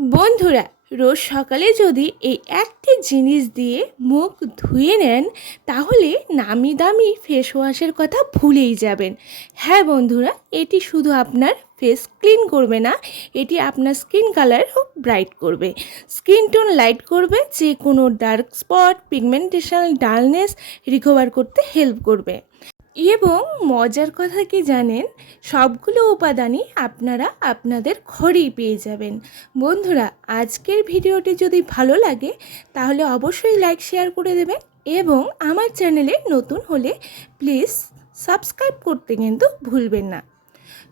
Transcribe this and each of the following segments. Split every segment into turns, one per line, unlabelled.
বন্ধুরা, রোজ সকালে যদি এই একটি জিনিস দিয়ে মুখ ধুয়ে নেন, তাহলে নামি দামি ফেস ওয়াশের কথা ভুলেই যাবেন। হ্যাঁ বন্ধুরা, এটি শুধু আপনার ফেস ক্লিন করবে না, এটি আপনার স্কিন কালারও ব্রাইট করবে। স্কিন টোন লাইট করবে, যে কোনো dark spot pigmentation dullness recover করতে হেল্প করবে। এবং মজার কথা কি জানেন? সবগুলো উপাদানই আপনারা আপনাদের ঘরেই পেয়ে যাবেন। বন্ধুরা, আজকের ভিডিওটি যদি ভালো লাগে, তাহলে অবশ্যই লাইক শেয়ার করে দেবেন এবং আমার চ্যানেলে নতুন হলে প্লিজ সাবস্ক্রাইব করতে কিন্তু ভুলবেন না।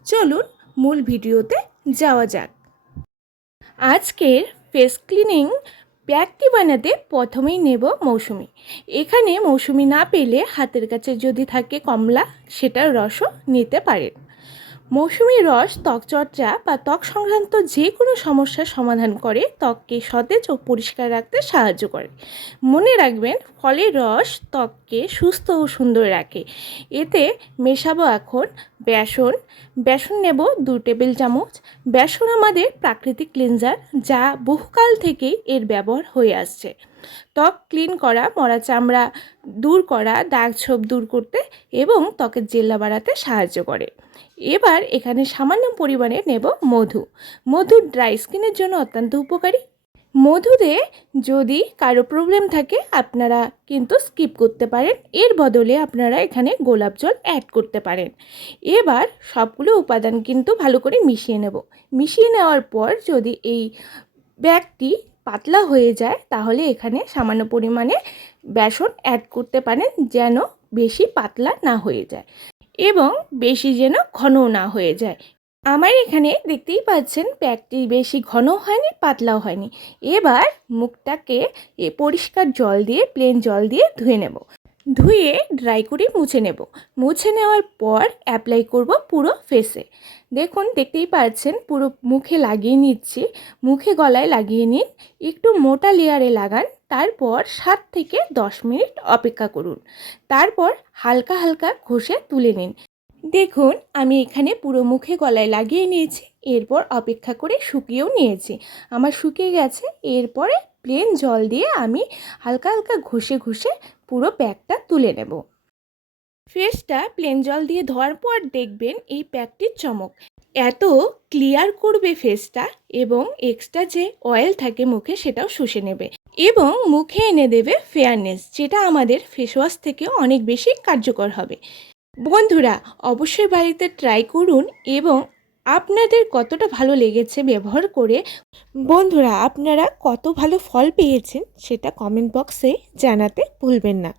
চলুন মূল ভিডিওতে যাওয়া যাক। আজকের ফেস ক্লিনিং প্যাকটি বানাতে প্রথমেই নেব মৌসুমি। এখানে মৌসুমি না পেলে হাতের কাছে যদি থাকে কমলা, সেটার রসও নিতে পারেন। মৌসুমি রস ত্বকচর্চা বা ত্বক সংক্রান্ত যে কোনো সমস্যার সমাধান করে ত্বককে সতেজ ও পরিষ্কার রাখতে সাহায্য করে। মনে রাখবেন ফলের রস ত্বককে সুস্থ ও সুন্দর রাখে। এতে মেশাবো এখন বেসন বেসন নেব দু টেবিল চামচ। বেসন আমাদের প্রাকৃতিক ক্লিনজার যা বহুকাল থেকেই এর ব্যবহার হয়ে আসছে। ত্বক ক্লিন করা, মরা চামড়া দূর করা, দাগ ছোপ দূর করতে এবং ত্বকের জেল্লা বাড়াতে সাহায্য করে। এবার এখানে সামান্য পরিমাণে নেব মধু। মধু ড্রাই স্কিনের জন্য অত্যন্ত উপকারী। মধুতে যদি কারও প্রবলেম থাকে, আপনারা কিন্তু স্কিপ করতে পারেন। এর বদলে আপনারা এখানে গোলাপ জল অ্যাড করতে পারেন। এবার সবগুলো উপাদান কিন্তু ভালো করে মিশিয়ে নেব। মিশিয়ে নেওয়ার পর যদি এই ব্যাগটি পাতলা হয়ে যায়, তাহলে এখানে সামান্য পরিমাণে বেসন অ্যাড করতে পারেন যেন বেশি পাতলা না হয়ে যায় এবং বেশি যেন ঘন না হয়ে যায়। আমার এখানে দেখতেই পাচ্ছেন প্যাকটি বেশি ঘন হয়নি, পাতলাও হয়নি। এবার মুখটাকে পরিষ্কার জল দিয়ে প্লেন জল দিয়ে ধুয়ে নেব। ধুয়ে ড্রাই করে মুছে নেব। মুছে নেওয়ার পর অ্যাপ্লাই করব পুরো ফেসে দেখুন, দেখতেই পাচ্ছেন, পুরো মুখে লাগিয়ে নিচ্ছি। মুখে গলায় লাগিয়ে নিন। একটু মোটা লেয়ারে লাগান। তারপর সাত থেকে দশ মিনিট অপেক্ষা করুন। তারপর হালকা হালকা ঘষে তুলে নিন। দেখুন, আমি এখানে পুরো মুখে গলায় লাগিয়ে নিয়েছি। এরপর অপেক্ষা করে শুকিয়েও নিয়েছি। আমার শুকিয়ে গেছে, এরপরে প্লেন জল দিয়ে আমি হালকা হালকা ঘষে ঘষে পুরো প্যাকটা তুলে নেব। ফেসটা প্লেন জল দিয়ে ধোয়ার পর দেখবেন এই প্যাকটির চমক। এত ক্লিয়ার করবে ফেসটা এবং এক্সট্রা যে অয়েল থাকে মুখে সেটাও শুষে নেবে এবং মুখে এনে দেবে ফেয়ারনেস যেটা আমাদের ফেস ওয়াশ থেকে অনেক বেশি কার্যকর হবে। বন্ধুরা, অবশ্যই বাড়িতে ট্রাই করুন এবং আপনাদের কতটা ভালো লেগেছে ব্যবহার করে? বন্ধুরা, আপনারা কত ভালো ফল পেয়েছেন সেটা কমেন্ট বক্সে জানাতে ভুলবেন না।